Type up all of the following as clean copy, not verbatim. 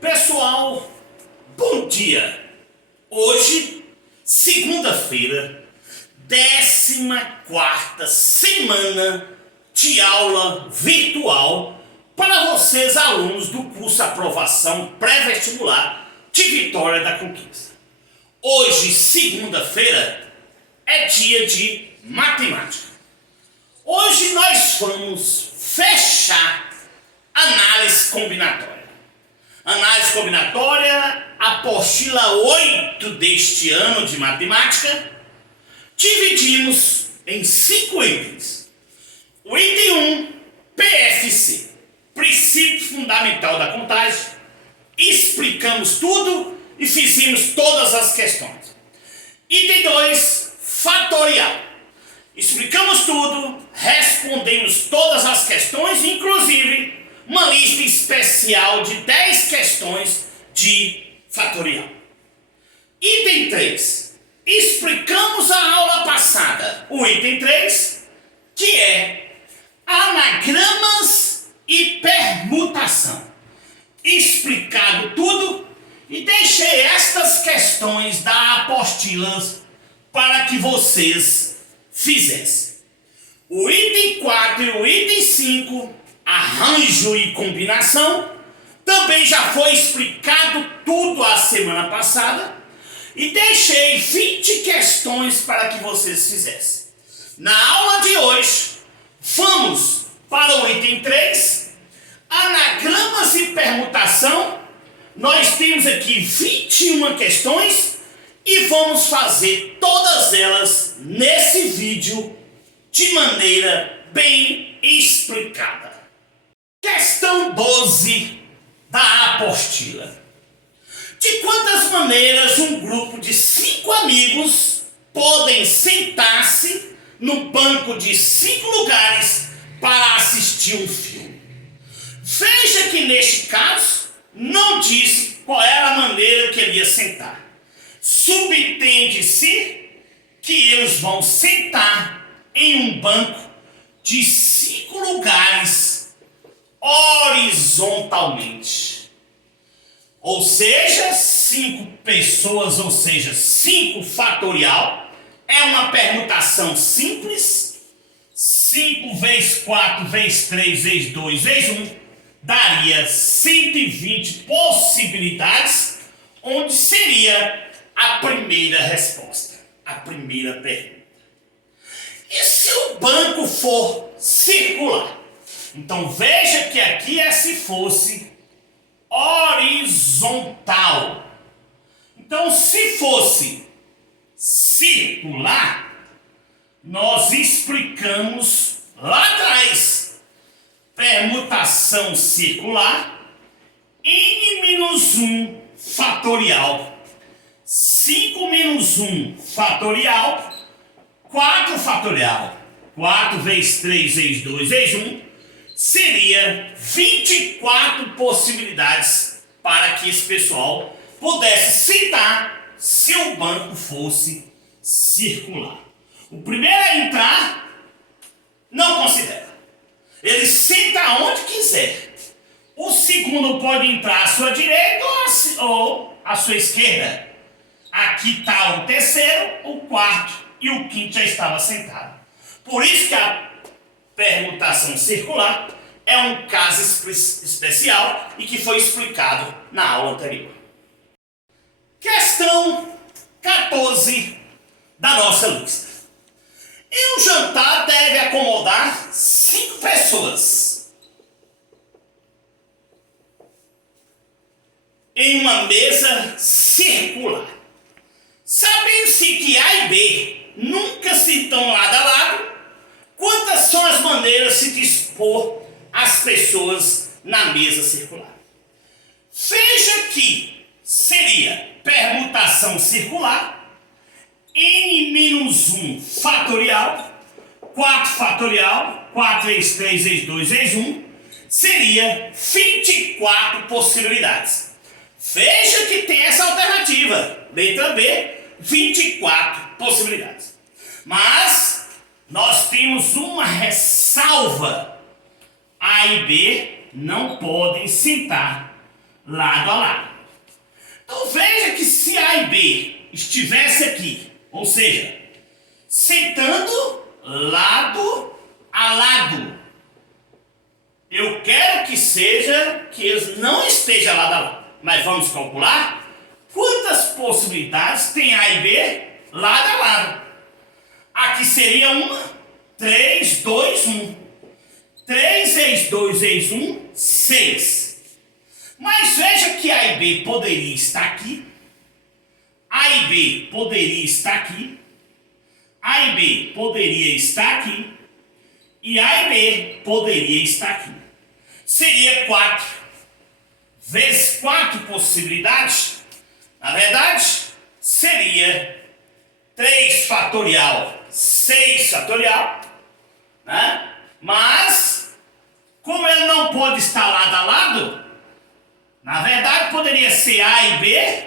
Pessoal, bom dia! Hoje, segunda-feira, 14ª semana de aula virtual para vocês, alunos do curso Aprovação Pré-Vestibular de Vitória da Conquista. Hoje, segunda-feira, é dia de matemática. Hoje nós vamos fechar análise combinatória. Análise combinatória, apostila 8 deste ano de matemática, dividimos em 5 itens. O item 1, PFC, princípio fundamental da contagem, explicamos tudo e fizemos todas as questões. Item 2, fatorial, explicamos tudo, respondemos todas as questões, inclusive uma lista especial de 10 questões de fatorial. Item 3. Explicamos a aula passada o item 3, que é anagramas e permutação. Explicado tudo e deixei estas questões da apostila para que vocês fizessem. O item 4 e o item 5, arranjo e combinação, também já foi explicado tudo a semana passada e deixei 20 questões para que vocês fizessem. Na aula de hoje, vamos para o item 3, anagramas e permutação. Nós temos aqui 21 questões e vamos fazer todas elas nesse vídeo de maneira bem explicada. Questão 12 da apostila. De quantas maneiras um grupo de 5 amigos podem sentar-se no banco de 5 lugares para assistir um filme? Veja que neste caso não disse qual era a maneira que ele ia sentar. Subentende-se que eles vão sentar em um banco de 5 lugares horizontalmente, ou seja, 5 pessoas, ou seja, 5 fatorial, é uma permutação simples. 5 vezes 4 vezes 3 vezes 2 vezes 1 daria 120 possibilidades, onde seria a primeira resposta, a primeira pergunta. E se o banco for circular? Então veja que aqui é se fosse horizontal. Então se fosse circular, nós explicamos lá atrás. Permutação circular, n-1 fatorial, 5 menos 1 fatorial, 4 fatorial, 4 vezes 3 vezes 2 vezes 1, seria 24 possibilidades para que esse pessoal pudesse sentar se o banco fosse circular. O primeiro a entrar não considera. Ele senta onde quiser. O segundo pode entrar à sua direita ou à sua esquerda. Aqui está o terceiro, o quarto e o quinto já estava sentado. Por isso que a permutação circular é um caso especial e que foi explicado na aula anterior. Questão 14 da nossa lista. E um jantar deve acomodar 5 pessoas em uma mesa circular. Sabendo-se que A e B nunca se estão lado a lado, quantas são as maneiras de se dispor as pessoas na mesa circular? Veja que seria permutação circular, n-1 fatorial, 4 fatorial, 4 vezes 3 vezes 2 vezes 1, seria 24 possibilidades. Veja que tem essa alternativa, letra B, 24 possibilidades. Mas nós temos uma ressalva. A e B não podem sentar lado a lado. Então veja que se A e B estivesse aqui, ou seja, sentando lado a lado, eu quero que seja que eles não estejam lado a lado. Mas vamos calcular quantas possibilidades tem A e B lado a lado. Aqui seria uma, 3, 2, 1. 3 vezes 2 vezes 1, 6. Mas veja que A e B poderia estar aqui. A e B poderia estar aqui. A e B poderia estar aqui. E A e B poderia estar aqui. Seria 4. Vezes 4 possibilidades. Na verdade, seria 3 fatorial, 6 fatorial. Né? Mas, como ele não pode estar lado a lado, na verdade poderia ser A e B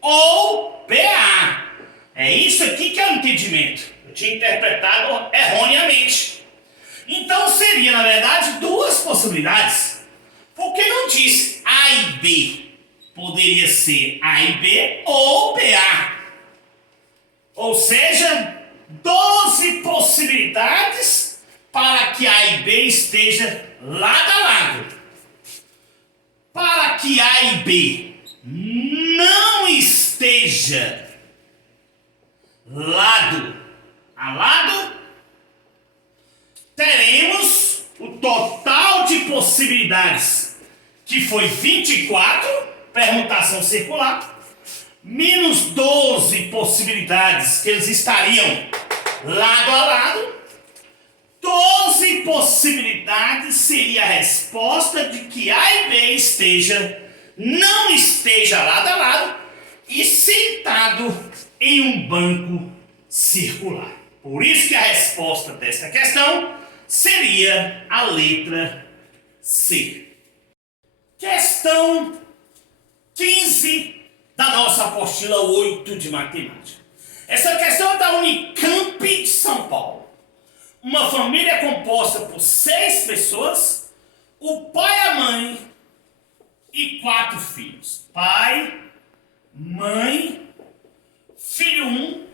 ou BA. É isso aqui que é o entendimento. Eu tinha interpretado erroneamente. Então seria, na verdade, duas possibilidades. Porque não disse A e B. Poderia ser A e B ou BA. Ou seja, 12 possibilidades para que A e B esteja lado a lado. Para que A e B não esteja lado a lado, teremos o total de possibilidades, que foi 24, permutação circular, menos 12 possibilidades que eles estariam lado a lado. 12 possibilidades seria a resposta de que A e B não esteja lado a lado e sentado em um banco circular. Por isso que a resposta desta questão seria a letra C. Questão 15 da nossa apostila 8 de matemática. Essa questão é da Unicamp de São Paulo. Uma família composta por 6 pessoas, o pai, a mãe e 4 filhos. Pai, mãe, filho 1,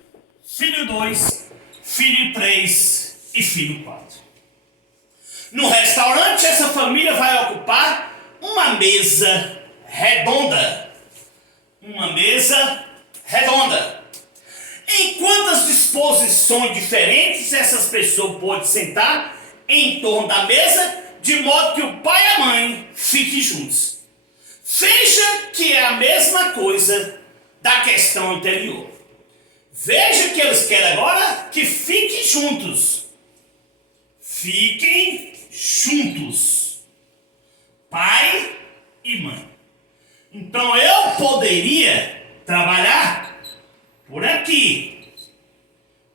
filho 2, filho 3 e filho 4. No restaurante, essa família vai ocupar uma mesa redonda. Uma mesa redonda. Em quantas disposições diferentes essas pessoas podem sentar em torno da mesa, de modo que o pai e a mãe fiquem juntos? Veja que é a mesma coisa da questão anterior. Veja que eles querem agora que fiquem juntos. Fiquem juntos. Pai e mãe. Então eu poderia trabalhar por aqui.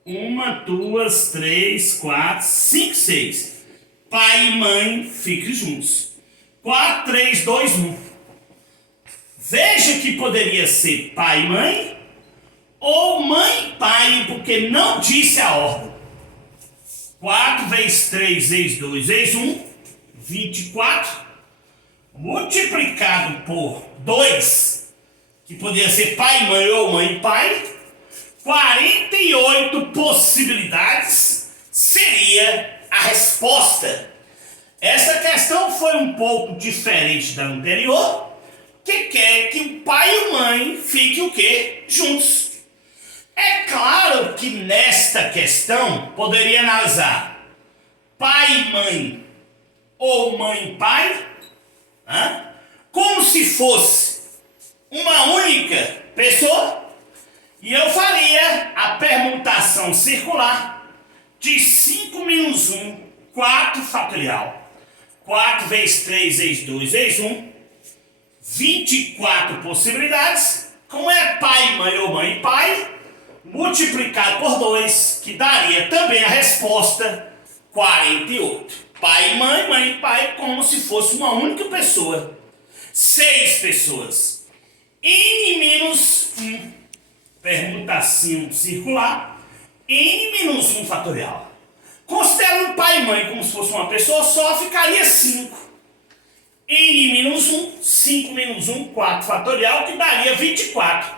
1, 2, 3, 4, 5, 6. Pai e mãe fiquem juntos. 4, 3, 2, 1. Veja que poderia ser pai e mãe ou mãe e pai, porque não disse a ordem. 4 vezes 3 vezes 2 vezes 1, 24. Multiplicado por 2, que poderia ser pai e mãe ou mãe e pai, 48 possibilidades seria a resposta. Essa questão foi um pouco diferente da anterior, que quer que o pai e a mãe fiquem o quê? Juntos. É claro que nesta questão poderia analisar pai e mãe ou mãe e pai, como se fosse uma única pessoa, e eu faria a permutação circular de 5 menos 1, 4 fatorial. 4 vezes 3 vezes 2 vezes 1, 24 possibilidades. Como é pai, mãe ou mãe e pai, multiplicado por 2, que daria também a resposta 48. Pai e mãe, mãe e pai, como se fosse uma única pessoa. 6 pessoas. N menos 1, permutação circular, N menos 1 fatorial. Considerando pai e mãe como se fosse uma pessoa só, ficaria 5. n-1, 5-1, 4 fatorial, que daria 24.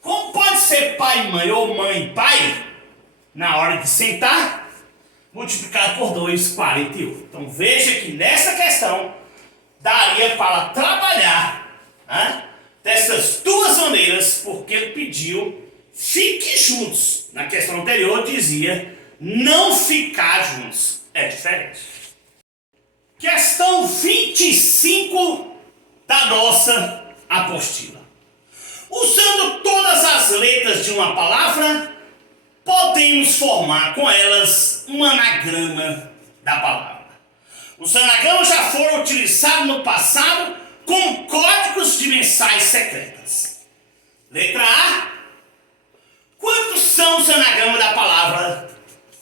Como pode ser pai e mãe ou mãe e pai, na hora de sentar, multiplicado por 2, 48. Então veja que nessa questão daria para trabalhar, né, dessas duas maneiras, porque ele pediu fique juntos. Na questão anterior dizia não ficar juntos. É diferente. Questão 25 da nossa apostila. Usando todas as letras de uma palavra, podemos formar com elas um anagrama da palavra. Os anagramas já foram utilizados no passado como códigos de mensagens secretas. Letra A. Quantos são os anagramas da palavra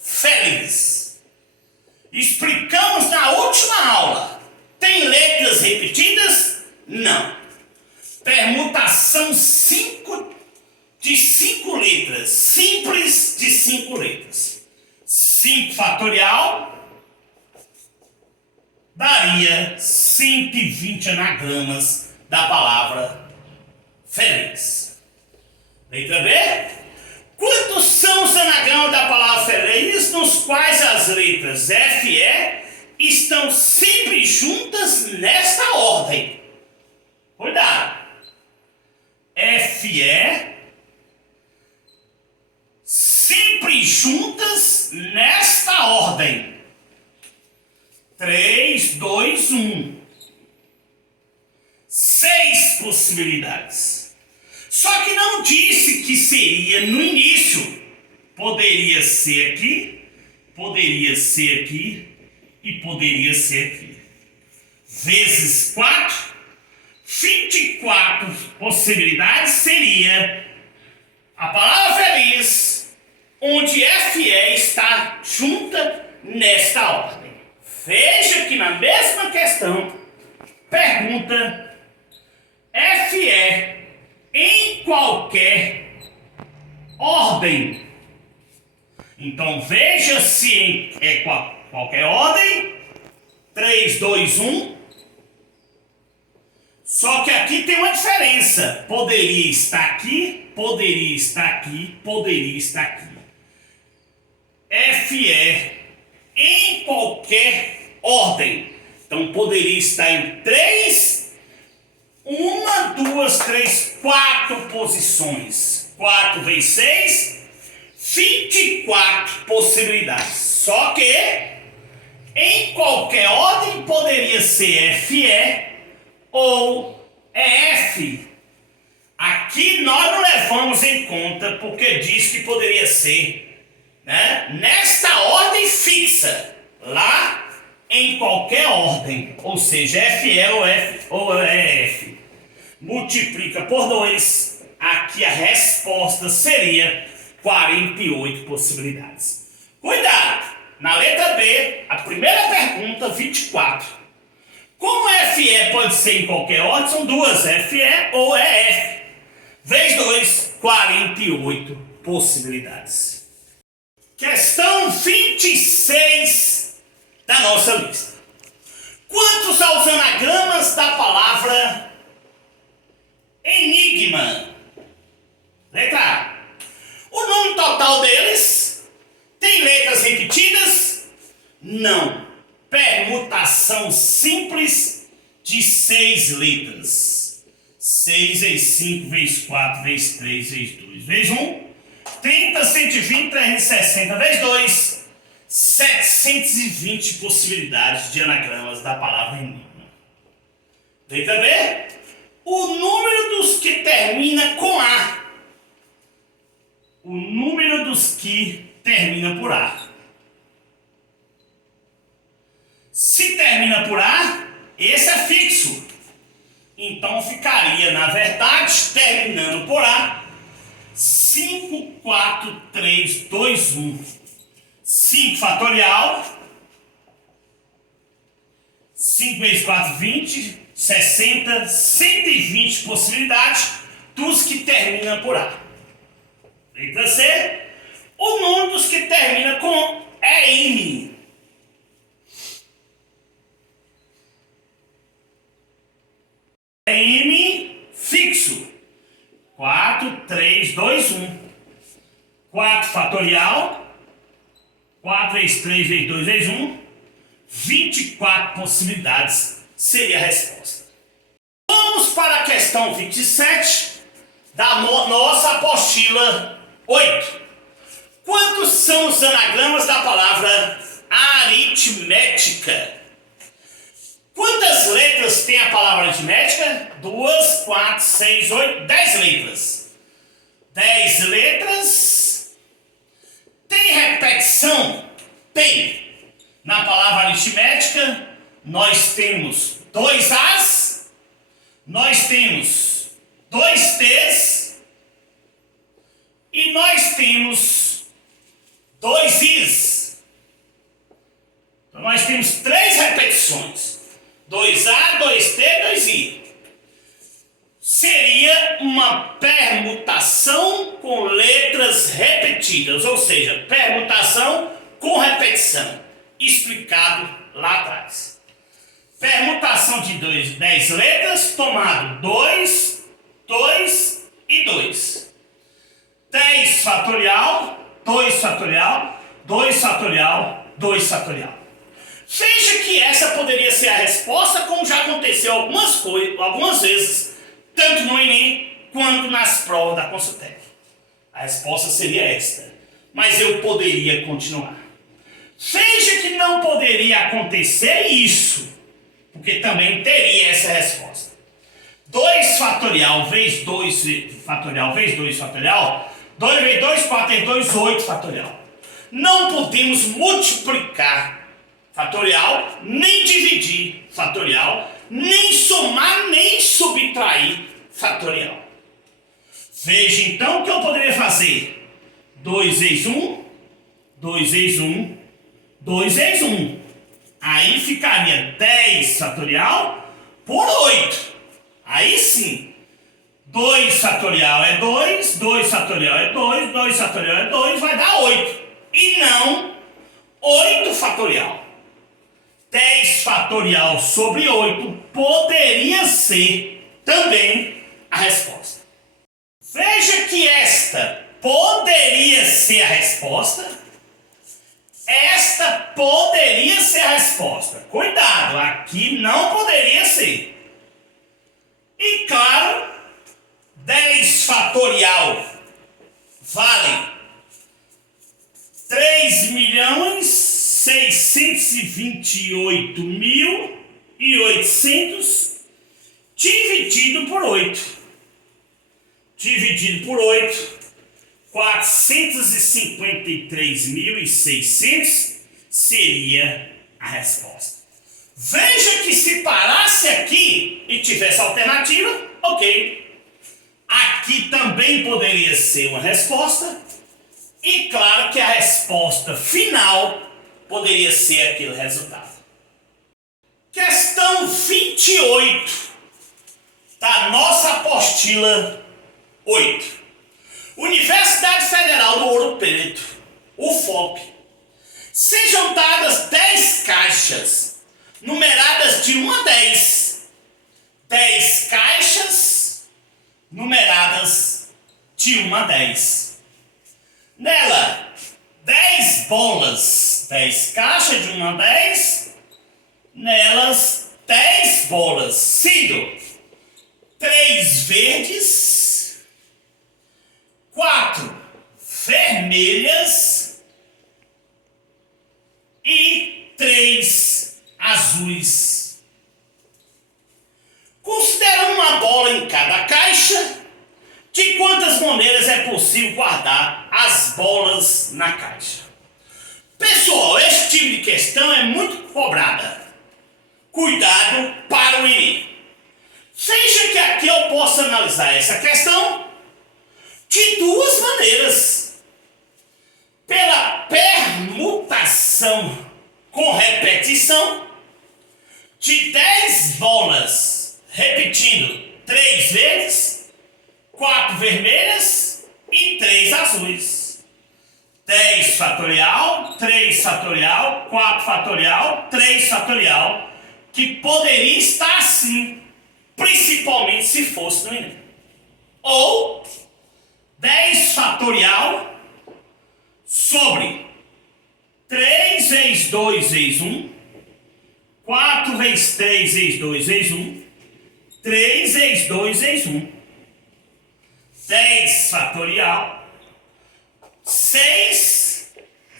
feliz? Explicamos na última aula. Tem letras repetidas? Não. Permutação de 5 letras. Simples de 5 letras. 5 fatorial daria 120 anagramas da palavra feliz. Letra B. Quantos são os anagramas da palavra feliz nos quais as letras F e E estão sempre juntas nesta ordem? Cuidado. F e E sempre juntas nesta ordem. 3, 2, 1. 6 possibilidades. Só que não disse que seria no início. Poderia ser aqui, poderia ser aqui e poderia ser aqui. Vezes 4, 24 possibilidades seria a palavra feliz, onde FE está junta nesta ordem. Veja que na mesma questão, pergunta FE em qualquer ordem. Então veja se é qualquer ordem. 3, 2, 1. Só que aqui tem uma diferença. Poderia estar aqui, poderia estar aqui, poderia estar aqui. FE em qualquer ordem. Então poderia estar em 3, 1, 2, 3, 4 posições. 4 vezes 6, 24 possibilidades. Só que em qualquer ordem poderia ser FE ou EF. Aqui nós não levamos em conta porque diz que poderia ser, né, nesta ordem fixa. Lá em qualquer ordem, ou seja, FE ou F ou EF. Multiplica por 2, aqui a resposta seria 48 possibilidades. Cuidado! Na letra B, a primeira pergunta, 24. Como FE pode ser em qualquer ordem, são duas, FE ou EF. Vezes 2, 48 possibilidades. Questão 26 da nossa lista. Quantos são os anagramas da palavra enigma? Letra A. O número total deles tem letras repetidas? Não. Permutação simples de 6 letras. 6 vezes 5 vezes 4 vezes 3 vezes 2 vezes 1. 30, 120, 360 vezes 2. 720 possibilidades de anagramas da palavra enigma. Letra B. O número dos que termina com A. O número dos que termina por A. Se termina por A, esse é fixo. Então ficaria, na verdade, terminando por A, 5, 4, 3, 2, 1. 5 fatorial. 5 vezes 4, 20. 60, 120 possibilidades dos que terminam por A. Letra C. O número dos que termina com EN. é M fixo. 4, 3, 2, 1. 4 fatorial. 4 vezes 3 vezes 2 vezes 1. 24 possibilidades seria a resposta. Vamos para a questão 27 da nossa apostila 8. Quantos são os anagramas da palavra aritmética? Quantas letras tem a palavra aritmética? 2, 4, 6, 8, 10 letras. 10 letras. Tem repetição? Tem. Na palavra aritmética, nós temos 2 As, nós temos 2 T's e nós temos 2 Is. Então nós temos 3 repetições. 2A, 2T, 2I. Seria uma permutação com letras repetidas, ou seja, permutação com repetição, explicado lá atrás. Permutação de 10 letras, tomado 2, 2 e 2. 10 fatorial, 2 fatorial, 2 fatorial, 2 fatorial. Veja que essa poderia ser a resposta, como já aconteceu algumas vezes, tanto no Enem quanto nas provas da Consultec. A resposta seria esta, mas eu poderia continuar. Veja que não poderia acontecer isso, porque também teria essa resposta. 2 fatorial vezes 2 fatorial vezes 2 fatorial, 2 vezes 2, 4 vezes 2, 8 fatorial. Não podemos multiplicar fatorial, nem dividir fatorial, nem somar, nem subtrair fatorial. Veja então o que eu poderia fazer. 2 vezes 1, 2 vezes 1, 2 vezes 1. Aí ficaria 10 fatorial por 8. Aí sim. 2 fatorial é 2, 2 fatorial é 2, 2 fatorial é 2, vai dar 8. E não 8 fatorial. 10 fatorial sobre 8 poderia ser também a resposta. Veja que esta poderia ser a resposta. Esta poderia ser a resposta. Cuidado, aqui não poderia ser. E claro, 10 fatorial vale 3.628.800 dividido por 8. Dividido por 8, 453.600 seria a resposta. Veja que se parasse aqui e tivesse alternativa, ok. Aqui também poderia ser uma resposta. E claro que a resposta final poderia ser aquele resultado. Questão 28 da nossa apostila 8. Universidade Federal do Ouro Preto, UFOP. Sejam dadas 10 caixas, numeradas de 1 a 10. 10 caixas, numeradas de 1 a 10. Nela, 10 bolas, 10 caixas de 1 a 10. Nelas, 10 bolas, sendo 3 verdes, 4 vermelhas e 3 azuis. Considera uma bola em cada caixa. De quantas maneiras é possível guardar as bolas na caixa? Pessoal, esse tipo de questão é muito cobrada. Cuidado para o Enem. Veja que aqui eu posso analisar essa questão de 2 maneiras. Pela permutação com repetição de 10 bolas, repetindo 3 vezes, 4 vermelhas e 3 azuis. 10 fatorial, 3 fatorial, 4 fatorial, 3 fatorial, que poderia estar assim. principalmente se fosse no Enem. Ou 10 fatorial sobre 3 vezes 2 vezes 1, 4 vezes 3 vezes 2 vezes 1, 3 vezes 2 vezes 1, 10 fatorial, 6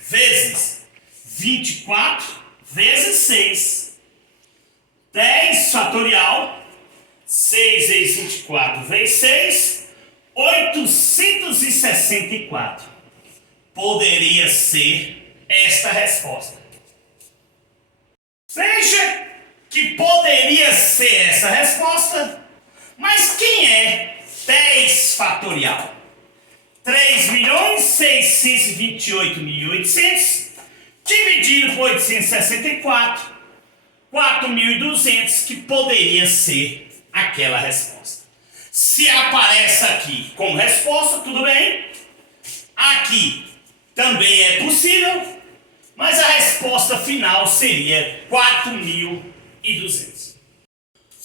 vezes 24 vezes 6, 10 fatorial, 6 vezes 24 vezes 6, 864. Poderia ser esta resposta. Veja que poderia ser essa resposta, mas quem é 10 fatorial? 3.628.800 dividido por 864, 4.200, que poderia ser aquela resposta. Se aparece aqui como resposta, tudo bem. Aqui também é possível, mas a resposta final seria 4.200.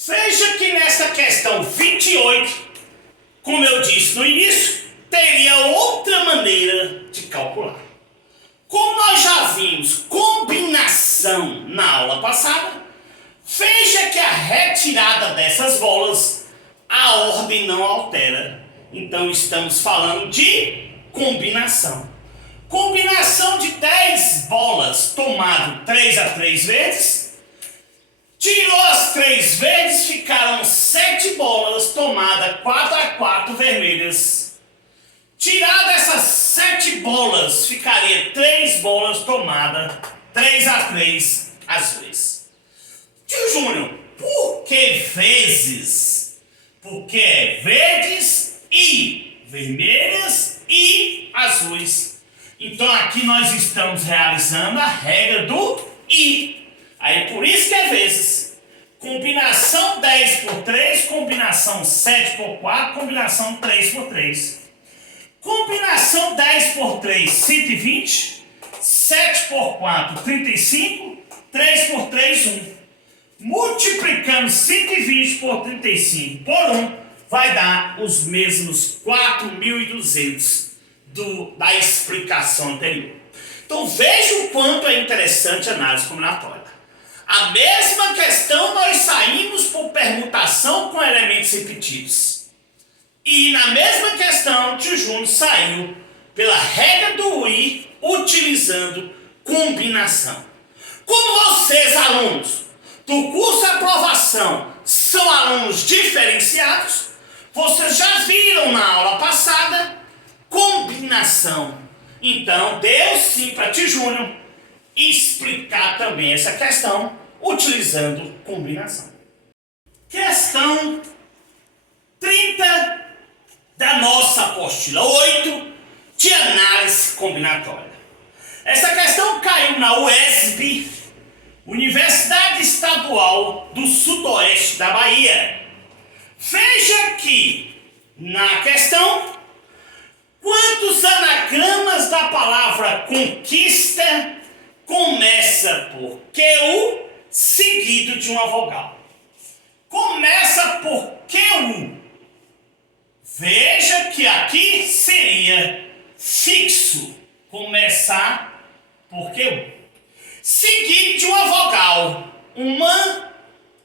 Veja que nessa questão 28, como eu disse no início, teria outra maneira de calcular. Como nós já vimos combinação na aula passada, veja que a retirada dessas bolas, a ordem não altera. Então estamos falando de combinação. Combinação de 10 bolas tomado 3 a 3 vezes. Tirou as 3 vezes, ficaram 7 bolas tomadas 4 a 4 vermelhas. Tirada essas 7 bolas, ficaria 3 bolas tomadas 3 a 3 azuis. Tio Júnior, por que vezes? Porque é verdes e vermelhas e azuis. Então aqui nós estamos realizando a regra do I. Aí por isso que é vezes. Combinação 10 por 3, combinação 7 por 4, combinação 3 por 3. Combinação 10 por 3, 120. 7 por 4, 35. 3 por 3, 1. Multiplicando 120 por 35 por 1, vai dar os mesmos 4.200 da explicação anterior. Então veja o quanto é interessante a análise combinatória. A mesma questão nós saímos por permutação com elementos repetidos. E na mesma questão, tio Júnior saiu pela regra do I, utilizando combinação. Como vocês, alunos do curso Aprovação, são alunos diferenciados, vocês já viram na aula passada combinação. Então, deu sim para tio Júnior explicar também essa questão utilizando combinação. Questão 30 da nossa apostila 8 de análise combinatória. Essa questão caiu na UESB, Universidade Estadual do Sudoeste da Bahia. Veja que na questão, quantos anagramas da palavra conquista começa por QU seguido de uma vogal? Começa por QU. Veja que aqui seria fixo, começar por QU. Seguido de uma vogal, 1,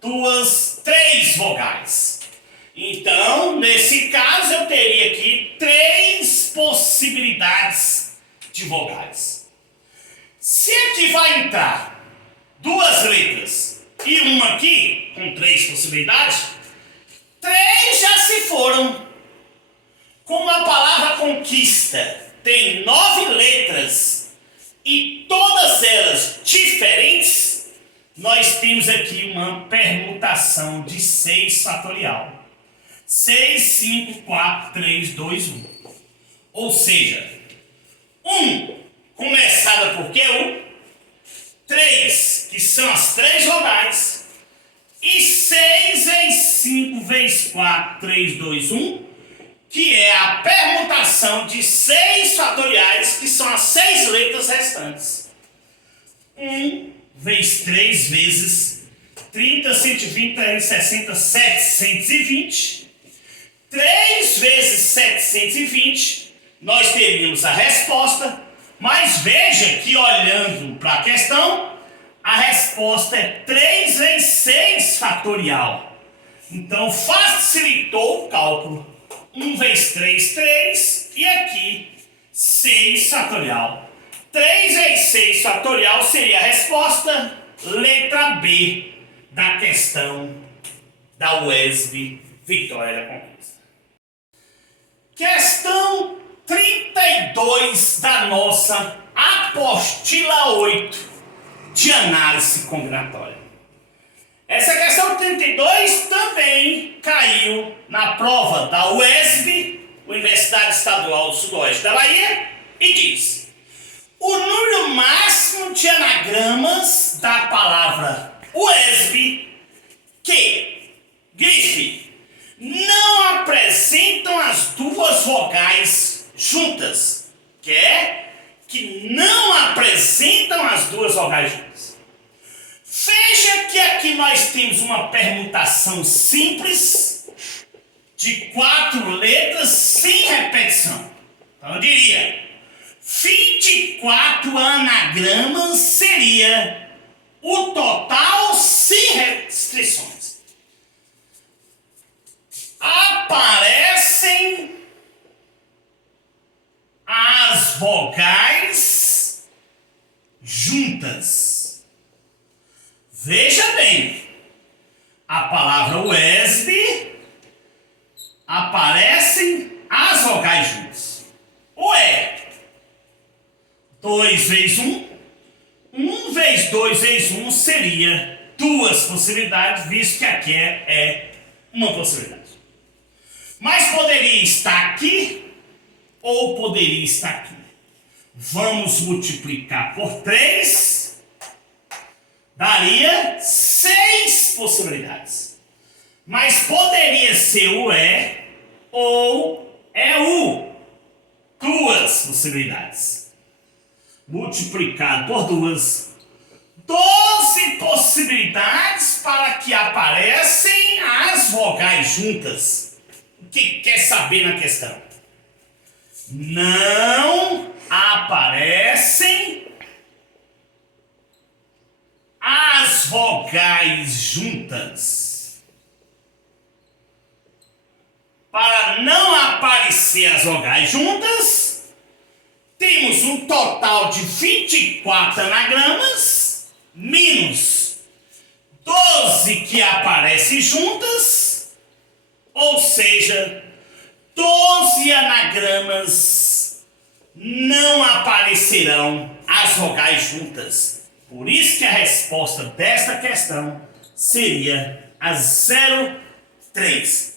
2, 3 vogais. Então, nesse caso, eu teria aqui 3 possibilidades de vogais. Se aqui vai entrar 2 letras e uma aqui, com 3 possibilidades, 3 já se foram. Como a palavra conquista tem 9 letras e todas elas diferentes, nós temos aqui uma permutação de 6 fatorial. 6, 5, 4, 3, 2, 1. Ou seja, 1 começada por QU, 3, que são as 3 vogais, e 6 vezes 5 vezes 4, 3, 2, 1, que é a permutação de 6 fatoriais, que são as 6 letras restantes. 1 vezes 3 vezes 30, 120, 360, 720. 3 vezes 720, nós teríamos a resposta, mas veja que olhando para a questão, a resposta é 3 vezes 6 fatorial. Então facilitou o cálculo. 1 vezes 3, 3, e aqui 6 fatorial. 3 vezes 6 fatorial seria a resposta, letra B da questão da UESB Vitória da Conquista. Questão 32 da nossa apostila 8 de análise combinatória. Essa questão 32 também caiu na prova da UESB, Universidade Estadual do Sudoeste da Bahia, e diz: o número máximo de anagramas da palavra UESB que, grife, não apresentam as duas vogais juntas. Que não apresentam as duas vogais juntas. Veja que aqui nós temos uma permutação simples de 4 letras sem repetição. Então eu diria, 24 anagramas seria o total sem restrições. Aparecem as vogais juntas. Veja bem, a palavra UESB aparecem as vogais juntas. Ué, 2 vezes 1, 1 vezes 2 vezes 1 seria 2 possibilidades, visto que aqui é uma possibilidade. Mas poderia estar aqui ou poderia estar aqui. Vamos multiplicar por 3, daria 6 possibilidades. Mas poderia ser o ou u, 2 possibilidades. Multiplicado por 2, 12 possibilidades para que aparecem as vogais juntas. O que quer saber na questão? Não aparecem as vogais juntas. Para não aparecer as vogais juntas, temos um total de 24 anagramas, menos 12 que aparecem juntas, ou seja, 12 anagramas não aparecerão as vogais juntas. Por isso que a resposta desta questão seria a 03.